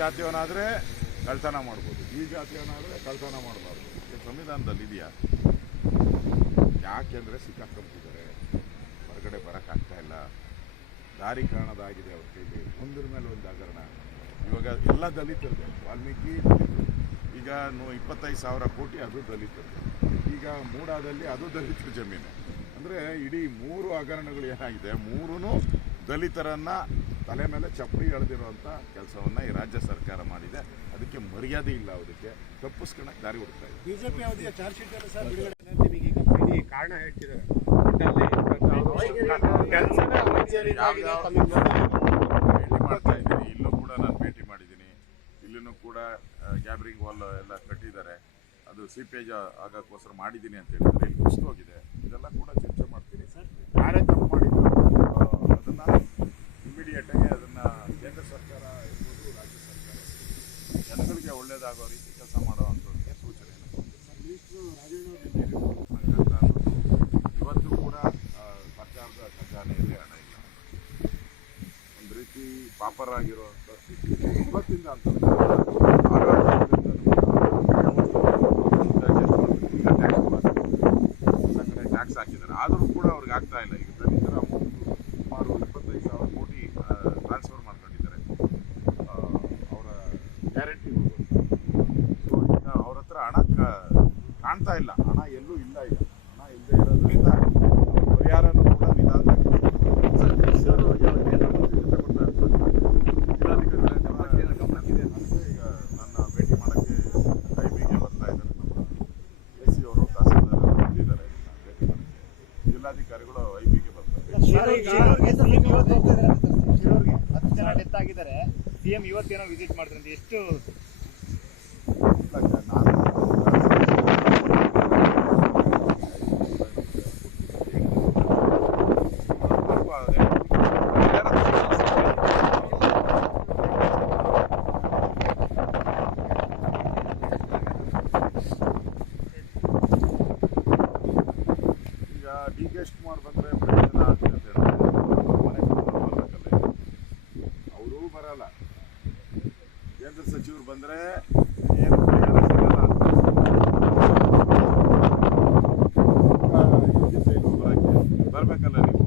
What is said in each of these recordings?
ಜಾತಿಯವನಾದರೆ ಕಳ್ತನ ಮಾಡ್ಬೋದು. ಈ ಜಾತಿಯವನಾದರೆ ಕಳ್ತನ ಮಾಡಬಾರ್ದು. ಸಂವಿಧಾನದಲ್ಲಿ ಇದೆಯಾ? ಯಾಕೆಂದರೆ ಸಿಕ್ಕಾಕೊಂಡಿದ್ದಾರೆ ಹೊರಗಡೆ ಬರೋಕ್ಕಾಗ್ತಾ ಇಲ್ಲ. ದಾರಿ ಕಾರಣದಾಗಿದೆ ಅವ್ರ ಕೈಲಿ. ಒಂದ್ರ ಮೇಲೆ ಒಂದು ಹಗರಣ. ಇವಾಗ ಎಲ್ಲ ದಲಿತರದೆ. ವಾಲ್ಮೀಕಿ ಈಗ ಇಪ್ಪತ್ತೈದು ಸಾವಿರ ಕೋಟಿ ಅದು ದಲಿತರು ಈಗ ಮೂಡಾದಲ್ಲಿ ಅದು ದಲಿತರ ಜಮೀನು. ಅಂದರೆ ಇಡೀ ಮೂರು ಹಗರಣಗಳು ಏನಾಗಿದೆ? ಮೂರೂ ದಲಿತರನ್ನು ತಲೆ ಮೇಲೆ ಚಪ್ಪಡಿ ಎಳೆದಿರುವಂಥ ಕೆಲಸವನ್ನು ಈ ರಾಜ್ಯ ಸರ್ಕಾರ ಮಾಡಿದೆ. ಅದಕ್ಕೆ ಮರ್ಯಾದೆ ಇಲ್ಲ ಅದಕ್ಕೆ ತಪ್ಪಿಸ್ಕೊಳಕ್ಕೆ ದಾರಿ ಹುಡುಕ್ತಾ ಇದೆ. ಬಿಜೆಪಿ ಅವಧಿಯ ಚಾರ್ಜ್ ಶೀಟ್ ಸರ್ ಬಿಡುಗಡೆ ನಿಮಗೆ ಈಗ ಕಾರಣ ಹೇಳ್ತಿದ್ದಾರೆ ಮಾಡ್ತಾ ಇದ್ದೀನಿ. ಇಲ್ಲೂ ಕೂಡ ನಾನು ಭೇಟಿ ಮಾಡಿದ್ದೀನಿ. ಇಲ್ಲೂ ಕೂಡ ಗ್ಯಾಬ್ರಿಂಗ್ ವಾಲ್ ಎಲ್ಲ ಕಟ್ಟಿದ್ದಾರೆ. ಅದು ಸೀಪೇಜ್ ಆಗೋಕ್ಕೋಸ್ಕರ ಮಾಡಿದ್ದೀನಿ ಅಂತ ಹೇಳಿದ್ರೆ ಇಲ್ಲಿ ಕುಸಿದೋಗಿದೆ ಇದೆಲ್ಲ ಕೂಡ ಚರ್ಚೆ ಮಾಡ್ತೀನಿ. ಯಾರೇ ತಪ್ಪು ಮಾಡಿದ್ರು ಅದನ್ನ ಇಮಿಡಿಯೇಟಾಗಿ ಅದನ್ನು ಕೇಂದ್ರ ಸರ್ಕಾರ ಇರ್ಬೋದು ರಾಜ್ಯ ಸರ್ಕಾರ ಜನಗಳಿಗೆ ಒಳ್ಳೆಯದಾಗೋ ರೀತಿ ಕೆಲಸ ಸೂಚನೆಯನ್ನು ಹಂಗಂತ ಅನ್ನೋದು ಇವತ್ತು ಕೂಡ ಸರ್ಕಾರದ ಖಜಾನೆಯಲ್ಲಿ ಹಣ ಇಲ್ಲ. ಒಂದು ರೀತಿ ಪಾಪರ್ ಆಗಿರುವಂಥ ಸ್ಥಿತಿ. ಇವತ್ತಿಂದ ಅಂತ ಟ್ಯಾಕ್ಸ್ ಹಾಕಿದ್ದಾರೆ. ಆದರೂ ಕೂಡ ಅವ್ರಿಗೆ ಆಗ್ತಾ ಇಲ್ಲ. ಈಗ ದಲಿತರ ಅಮೌಂಟ್ ಸುಮಾರು ಇಪ್ಪತ್ತೈದು ಸಾವಿರ ಕೋಟಿ ಟ್ರಾನ್ಸ್ಫರ್ ಮಾಡ್ಕೊಂಡಿದ್ದಾರೆ ಆ, ಅವರ ಗ್ಯಾರಂಟಿ ಸೊ ಈಗ ಅವ್ರ ಹತ್ರ ಹಣ ಕ- ಕಾಣ್ತಾ ಇಲ್ಲ ಹಣ ಎಲ್ಲೂ ಇಲ್ಲ ಈಗ ಹಣ ಇಲ್ಲದೆ ಇರೋದ್ರಿಂದ ಪರಿಹಾರನೂ ಕೂಡ ನಿಧಾನವಾಗಿ ಈಗ ನನ್ನ ಭೇಟಿ ಮಾಡೋಕ್ಕೆ ಐಬಿಗೆ ಬರ್ತಾ ಇದ್ದಾರೆ ನಮ್ಮ ಎ ಸಿ ಅವರು ತಹಸೀಲ್ದಾರ್ ಅವರು ಬಂದಿದ್ದಾರೆ ನನ್ನ ಭೇಟಿ ಮಾಡೋಕ್ಕೆ ಜಿಲ್ಲಾಧಿಕಾರಿಗಳು ಐಬಿಗೆ ಬರ್ತಾರೆ ಶಿರೋರ್ಗೆ ಹತ್ತು ಜನ ಡೆತ್ ಆಗಿದ್ದಾರೆ ಸಿಎಂ ಇವತ್ತೇನೋ ವಿಸಿಟ್ ಮಾಡಿದ್ರಂತೆ ಎಷ್ಟು ಇಲ್ಲ, ನಾನು ಈಗ ಡಿ ಕೆ ಶಿವಕುಮಾರ್ ಬಂದರೆ ಪ್ರಯೋಜನ ಆಗುತ್ತೆ ಅಂತ ಹೇಳ್ತಾರೆ ಮನೆ ಬರ್ಬೇಕಲ್ಲ ಅವರೂ ಬರಲ್ಲ ಕೇಂದ್ರ ಸಚಿವರು ಬಂದರೆ ಏನು ಬರ್ಬೇಕಲ್ಲ ನೀವು?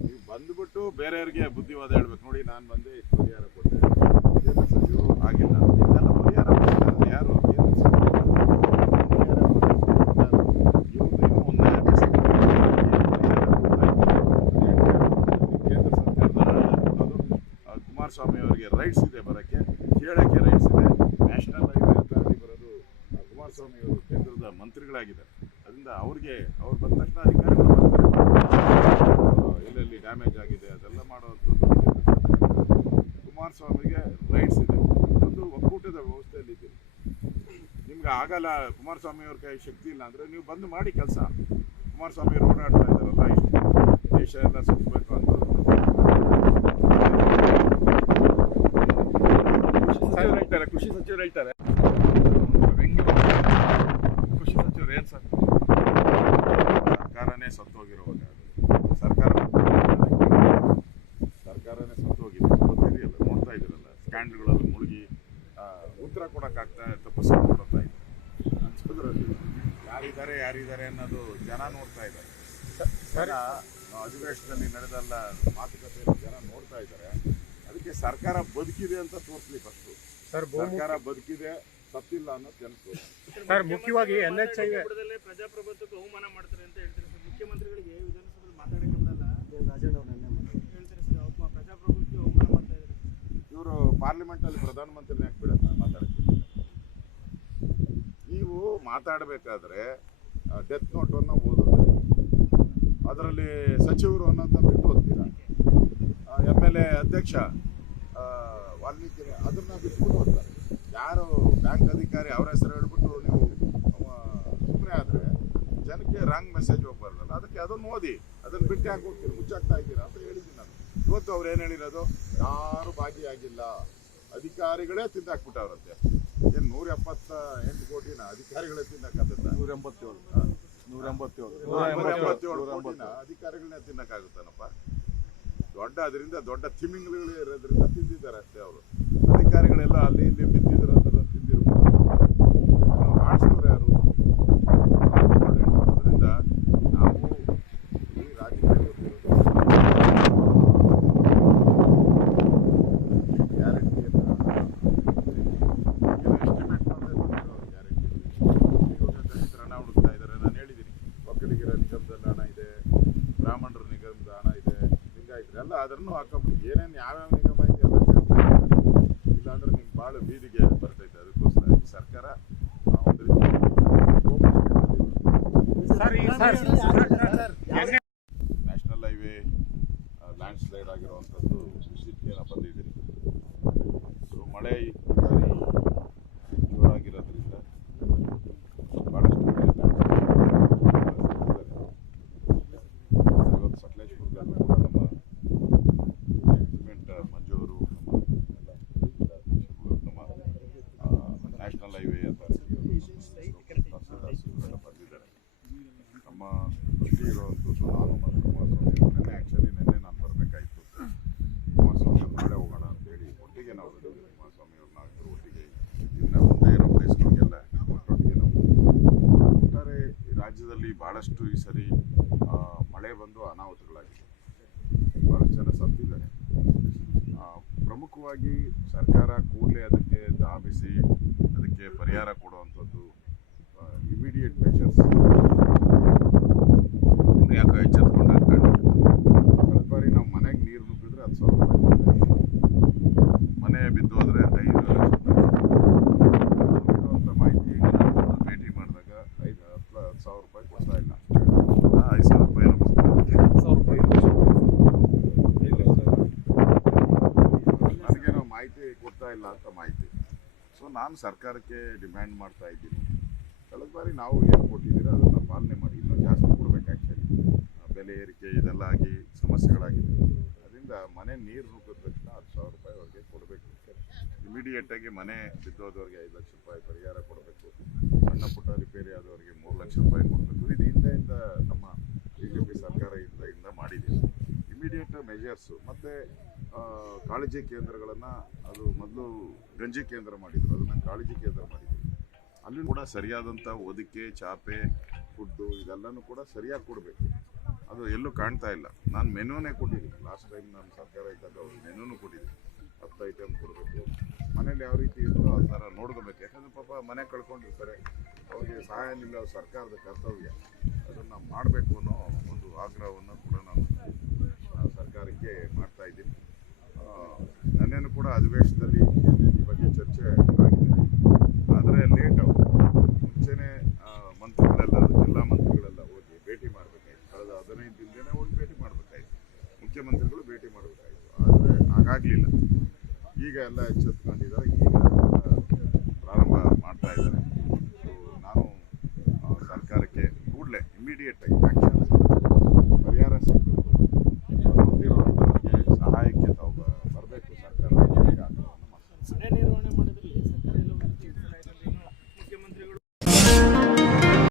ನೀವು ಬಂದ್ಬಿಟ್ಟು ಬೇರೆಯವ್ರಿಗೆ ಬುದ್ಧಿವಾದ ಹೇಳ್ಬೇಕು. ನೋಡಿ ನಾನು ಬಂದೆ ಇಷ್ಟು ಪರಿಹಾರ ಕೊಟ್ಟೆ ಕೇಂದ್ರ ಸಚಿವರು ಆಗಿಲ್ಲ ಇದೆಲ್ಲ ಪರಿಹಾರ ಕೊಡ್ತಾರೆ ಯಾರು ಕೇಂದ್ರ ಸಚಿವರು ಪರಿಹಾರ ಕೊಡ್ತಾರೆ. ಇವ್ರ್ದು ಇನ್ನೂ ಒಂದು ನ್ಯಾಯ ಸಿಗಲ್ಲ. ಕೇಂದ್ರ ಸರ್ಕಾರದ ಕೊಡೋದು ಆ, ಕುಮಾರಸ್ವಾಮಿ ಅವರಿಗೆ ರೈಟ್ಸ್ ಇದೆ ಬರೋಕ್ಕೆ ಕೇಳೋಕ್ಕೆ ರೈಟ್ಸ್ ಇದೆ ನ್ಯಾಷನಲ್ ಹೈವೇ ಅಥಾರಿಟಿ ಬರೋದು ಆ, ಕುಮಾರಸ್ವಾಮಿ ಅವರು ಕೇಂದ್ರದ ಮಂತ್ರಿಗಳಾಗಿದ್ದಾರೆ. ಅದರಿಂದ ಅವ್ರಿಗೆ ಅವ್ರು ಬಂದ ತಕ್ಷಣ ಅಧಿಕಾರಿಗಳು ಎಲ್ಲೆಲ್ಲಿ ಡ್ಯಾಮೇಜ್ ಆಗಿದೆ, ಅದೆಲ್ಲ ಮಾಡುವಂಥದ್ದು. ಕುಮಾರಸ್ವಾಮಿಗೆ ರೈಟ್ಸ್ ಇದೆ. ಒಂದು ಒಕ್ಕೂಟದ ವ್ಯವಸ್ಥೆಯಲ್ಲಿ ಇದ್ದೀರಿ. ನಿಮ್ಗೆ ಆಗಲ್ಲ, ಕುಮಾರಸ್ವಾಮಿ ಅವ್ರ ಕೈ ಶಕ್ತಿ ಇಲ್ಲ ಅಂದರೆ ನೀವು ಬಂದು ಮಾಡಿ ಕೆಲಸ. ಕುಮಾರಸ್ವಾಮಿ ಓಡಾಡ್ತಾ ಇದ್ದಾರಲ್ಲ, ಇಷ್ಟು ದೇಶ ಎಲ್ಲ ಸುತ್ತಬೇಕು ಅಂತ. ಹೇಳ್ತಾರೆ, ಕೃಷಿ ಸಚಿವರು ಹೇಳ್ತಾರೆ ಬೆಂಗಳೂರು ಕೃಷಿ ಸಚಿವರು ಏನು ಸರ್ ಸರ್ಕಾರನೇ ಸತ್ತೋಗಿರುವಾಗ ಸರ್ಕಾರ ಸರ್ಕಾರನೇ ಸತ್ತೋಗಿದೆ. ಗೊತ್ತಿದೆಯಲ್ಲ ನೋಡ್ತಾ ಇದ್ದೀರಲ್ಲ ಸ್ಕ್ಯಾಂಡ್ಗಳಲ್ಲಿ ಮುಳುಗಿ ಉತ್ತರ ಕೊಡೋಕ್ಕಾಗ್ತಾ ತಪ್ಪಿಸ್ಕೊಂಡು ಕೊಡ್ತಾ ಇದ್ದಾರೆ ಅನ್ಸೋದ್ರಲ್ಲಿ ಯಾರಿದ್ದಾರೆ ಯಾರಿದ್ದಾರೆ ಅನ್ನೋದು ಜನ ನೋಡ್ತಾ ಇದ್ದಾರೆ. ಜನ ಅಧಿವೇಶನದಲ್ಲಿ ನಡೆದಲ್ಲ ಮಾತುಕತೆಯಲ್ಲಿ ಜನ ನೋಡ್ತಾ ಇದ್ದಾರೆ. ಅದಕ್ಕೆ ಸರ್ಕಾರ ಬದುಕಿದೆ ಅಂತ ತೋರಿಸ್ಲಿ ಫಸ್ಟು ಸರ್ ಸರ್ಕಾರ ಬದುಕಿದೆ ಸತ್ತಿಲ್ಲ ಅನ್ನೋ ಕೆಲಸ ಸರ್ ಮುಖ್ಯವಾಗಿ ಎನ್ ಎಚ್ ಐ ಪ್ರಜಾಪ್ರಭುತ್ವಕ್ಕೆ ಅವಮಾನ ಮಾಡ್ತಾರೆ ಅಂತ ಹೇಳ್ತಾರೆ ಸರ್. ಮುಖ್ಯಮಂತ್ರಿಗಳಿಗೆ ವಿಧಾನಸಭೆಯಲ್ಲಿ ಮಾತಾಡಕ್ಕೆ ಬಿಡಲ್ಲ ರಾಜಣ್ಣ ಅವ್ರು ನೆನ್ನೆ ಮಾತಾಡಿದ್ರು. ಹೇಳ್ತಾರೆ ಸರ್ ಅವ್ರು ಪ್ರಜಾಪ್ರಭುತ್ವಕ್ಕೆ ಅವಮಾನ ಮಾಡ್ತಾ ಇದ್ದಾರೆ. ಇವರು ಪಾರ್ಲಿಮೆಂಟಲ್ಲಿ ಪ್ರಧಾನಮಂತ್ರಿನ ಯಾಕೆ ಬಿಡಲ್ಲ ಮಾತಾಡಕ್ಕೆ. ನೀವು ಮಾತಾಡಬೇಕಾದ್ರೆ ಡೆತ್ ನೋಟನ್ನು ಓದಿದ್ರೆ ಅದರಲ್ಲಿ ಸಚಿವರು ಅನ್ನೋದನ್ನ ಬಿಟ್ಟು ಓದ್ತೀರಾ ಎಂ ಎಲ್ ಎ ಅಧ್ಯಕ್ಷ ಆ, ವಾಲ್ಮೀಕಿ ಅದನ್ನ ಬಿಟ್ಬಿಟ್ಟು ಓದ್ತಾರೆ ಯಾರು ಬ್ಯಾಂಕ್ ಅಧಿಕಾರಿ ಅವರ ಹೆಸರು ಹೇಳ್ಬಿಟ್ಟು ನೀವು ಸುಮ್ಮನೆ ಆದರೆ ಜನಕ್ಕೆ ರಾಂಗ್ ಮೆಸೇಜ್ ಹೋಗ್ಬಾರ್ದಲ್ಲ. ಅದಕ್ಕೆ ಅದನ್ನು ಓದಿ ಅದನ್ನು ಬಿಟ್ಟು ಯಾಕೆ ಹೋಗ್ತೀರಿ? ಮುಚ್ಚಾಕ್ತಾ ಇದ್ದೀರಾ ಅಂತ ಹೇಳಿದ್ದೀನಿ ನಾನು. ಇವತ್ತು ಅವ್ರು ಏನು ಹೇಳಿರೋದು? ಯಾರು ಭಾಗಿಯಾಗಿಲ್ಲ. ಅಧಿಕಾರಿಗಳೇ ತಿಂದಾಕ್ಬಿಟ್ಟವ್ರಂತೆ. ಏನು ನೂರ ಎಪ್ಪತ್ತ ಎಂಟು ಕೋಟಿನ ಅಧಿಕಾರಿಗಳೇ ತಿನ್ನಕ್ಕಂತ ನೂರ ಎಂಬತ್ತೇಳು ನೂರ ಎಂಬತ್ತೇಳು ನೂರ ಎಂಬತ್ತೇಳು ಕೋಟಿನ ಅಧಿಕಾರಿಗಳನ್ನೇ ತಿನ್ನಕ್ಕಾಗುತ್ತಾನಪ್ಪ? ದೊಡ್ಡ ಅದರಿಂದ ದೊಡ್ಡ ತಿಮಿಂಗ್ಳುಗಳು ಇರೋದ್ರಿಂದ ತಿಂದಿದ್ದಾರೆ ಅಷ್ಟೇ ಅವರು. ಅಧಿಕಾರಿಗಳು ಅಲ್ಲಿ ಇಲ್ಲಿ ಬಿದ್ದಿದ್ರು ತಿಂದಿರ್ಬೋದು. ತಿಂದಿರು ಮಾಡಿಸಿದವ್ರು ಯಾರು? ಅದರಿಂದ ನಾವು ಈ ರಾಜಕೀಯ ಇದ್ದಾರೆ ನಾನು ಹೇಳಿದ್ದೀನಿ ಒಕ್ಕಲಿಗರ ನಿಗಮದಲ್ಲಿ ಹಣ ಇದೆ ಬ್ರಾಹ್ಮಣರ ನಿಗಮದ ಹಣ ಇದೆ ಲಿಂಗಾಯತರು ಎಲ್ಲ ಅದನ್ನು ಹಾಕೊಂಬಿಡಿ ಏನೇನು ಯಾವ್ಯಾವ ಒಂದು ರೀತಿ ನ್ಯಾಷನಲ್ ಹೈವೇ ಲ್ಯಾಂಡ್ ಸ್ಲೈಡ್ ಆಗಿರುವಂಥದ್ದು ವಿಸಿಟ್ಗೆ ನಾನು ಬಂದಿದ್ದೀನಿ ಸೊ ಮಳೆ ಈ ಬಾರಿ ಜೋರಾಗಿರೋದ್ರಿಂದ ಭಾಳಷ್ಟು ಕಡೆ ಇವತ್ತು ಸಕಲೇಶ್ಪುರದಲ್ಲೂ ಕೂಡ ನಮ್ಮ ಎಕ್ಸಿಮೆಂಟ್ ಮಂಜು ಅವರು ನಮ್ಮ ಎಲ್ಲ ಅಧ್ಯಕ್ಷರು ನಮ್ಮ ನ್ಯಾಷನಲ್ ಹೈವೇ ಅಥಾರಿಟಿ ಇವರೆಲ್ಲ ಬಂದಿದ್ದಾರೆ ನಮ್ಮ ಇರುವಂಥದ್ದು ನಾನು ಮತ್ತು ಕುಮಾರಸ್ವಾಮಿ ನೆನ್ನೆ ಆ್ಯಕ್ಚುಲಿ ನೆನ್ನೆ ನಾನು ಬರಬೇಕಾಯಿತು ಕುಮಾರಸ್ವಾಮಿ ನಾಳೆ ಹೋಗೋಣ ಅಂತೇಳಿ ಒಟ್ಟಿಗೆ ನಾವು ಕುಮಾರಸ್ವಾಮಿ ಅವ್ರು ನಾವಿಬ್ಬರು ಒಟ್ಟಿಗೆ. ಇನ್ನು ಮುಂದೆ ಇರೋ ಪ್ಲೇಸ್ಗಳಿಗೆಲ್ಲ ಒಟ್ಟೊಟ್ಟಿಗೆ ನಾವು ಒಟ್ಟಾರೆ ರಾಜ್ಯದಲ್ಲಿ ಭಾಳಷ್ಟು ಈ ಸರಿ ಮಳೆ ಬಂದು ಅನಾಹುತಗಳಾಗಿದೆ. ಭಾಳಷ್ಟು ಜನ ಸತ್ತಿದ್ದಾರೆ. ಪ್ರಮುಖವಾಗಿ ಸರ್ಕಾರ ಕೂಡಲೇ ಅದಕ್ಕೆ ಧಾವಿಸಿ, ಅದಕ್ಕೆ ಪರಿಹಾರ ಕೊಡುವಂಥದ್ದು ಇಮಿಡಿಯೇಟ್ ಮೆಷರ್ಸ್ ಇನ್ನು ಯಾಕೋ ಎಚ್ಚೆತ್ಕೊಂಡು ಕಾಣ್ತು ಕಳೆದ ಬಾರಿ ನಾವು ಮನೆಗೆ ನೀರು ನುಗ್ಗಿದ್ರೆ ಅದು ಸಾವಿರ ರೂಪಾಯಿ ಮನೆ ಬಿದ್ದು ಹೋದರೆ ಐದು ಲಕ್ಷ ರೂಪಾಯಿ ಇರುವಂಥ ಮಾಹಿತಿ ಭೇಟಿ ಮಾಡಿದಾಗ ಐದು ಹತ್ತು ಹತ್ತು ಸಾವಿರ ರೂಪಾಯಿ ಕೊಡ್ತಾ ಇಲ್ಲ. ಆ, ಐದು ಸಾವಿರ ರೂಪಾಯಿ ನನಗೇನೋ ಮಾಹಿತಿ ಕೊಡ್ತಾ ಇಲ್ಲ ಅಂತ ಮಾಹಿತಿ. ಸೊ ನಾನು ಸರ್ಕಾರಕ್ಕೆ ಡಿಮ್ಯಾಂಡ್ ಮಾಡ್ತಾ ಇದ್ದೀನಿ. ಕಳೆದ ಬಾರಿ ನಾವು ಏನು ಕೊಟ್ಟಿದ್ದೀರಾ ಅದನ್ನು ಪಾಲನೆ ಮಾಡಿ ಇನ್ನೂ ಜಾಸ್ತಿ ಕೊಡ್ಬೇಕು ಆ್ಯಕ್ಚುಲಿ ಬೆಲೆ ಏರಿಕೆ ಇದೆಲ್ಲ ಆಗಿ ಸಮಸ್ಯೆಗಳಾಗಿದೆ ಅದರಿಂದ ಮನೆ ನೀರು ನುಗ್ಗಿದ ತಕ್ಷಣ ಹತ್ತು ಸಾವಿರ ರೂಪಾಯಿ ಅವ್ರಿಗೆ ಕೊಡಬೇಕು. ಇಮಿಡಿಯೇಟಾಗಿ ಮನೆ ಬಿದ್ದೋದವ್ರಿಗೆ ಐದು ಲಕ್ಷ ರೂಪಾಯಿ ಪರಿಹಾರ ಕೊಡಬೇಕು. ಸಣ್ಣ ಪುಟ್ಟ ರಿಪೇರಿ ಆದವರಿಗೆ ಮೂರು ಲಕ್ಷ ರೂಪಾಯಿ ಕೊಡಬೇಕು. ಇದು ಹಿಂದೆಯಿಂದ ನಮ್ಮ ಬಿ ಜೆ ಪಿ ಸರ್ಕಾರ ಇಂದ ಮಾಡಿದೆ. ಇಮಿಡಿಯೇಟ್ ಮೆಜರ್ಸು ಮತ್ತು ಕಾಳಜಿ ಕೇಂದ್ರಗಳನ್ನು ಅದು ಮೊದಲು ಗಂಜಿ ಕೇಂದ್ರ ಮಾಡಿದ್ರು. ಅದನ್ನು ಕಾಳಜಿ ಕೇಂದ್ರ ಮಾಡಿದ್ದೀವಿ ಅಲ್ಲಿ ಕೂಡ ಸರಿಯಾದಂಥ ಒದಕೆ ಚಾಪೆ ಫುಡ್ಡು ಇದೆಲ್ಲನೂ ಕೂಡ ಸರಿಯಾಗಿ ಕೊಡಬೇಕು. ಅದು ಎಲ್ಲೂ ಕಾಣ್ತಾ ಇಲ್ಲ. ನಾನು ಮೆನುನೇ ಕೊಟ್ಟಿದ್ದೀನಿ. ಲಾಸ್ಟ್ ಟೈಮ್ ನಾನು ಸರ್ಕಾರ ಇದ್ದಾಗ ಅವ್ರು ಮೆನುನೂ ಕೊಟ್ಟಿದ್ದೀನಿ ಹತ್ತು ಐಟಮ್ ಕೊಡಬೇಕು. ಮನೇಲಿ ಯಾವ ರೀತಿ ಇರುತ್ತೋ ಆ ಥರ ನೋಡ್ಕೋಬೇಕು. ಯಾಕಂದ್ರೆ ಪಾಪ ಮನೆ ಕಳ್ಕೊಂಡಿರ್ತಾರೆ. ಅವ್ರಿಗೆ ಸಹಾಯ ಇಲ್ಲ ಸರ್ಕಾರದ ಕರ್ತವ್ಯ. ಅದನ್ನು ಮಾಡಬೇಕು ಅನ್ನೋ ಒಂದು ಆಗ್ರಹವನ್ನು ಕೂಡ ನಾನು ಸರ್ಕಾರಕ್ಕೆ ಮಾಡ್ತಾ ಇದ್ದೀನಿ. ನನ್ನೇನು ಕೂಡ ಅಧಿವೇಶನದಲ್ಲಿ ಈ ಬಗ್ಗೆ ಚರ್ಚೆ ಆಗಿದೆ.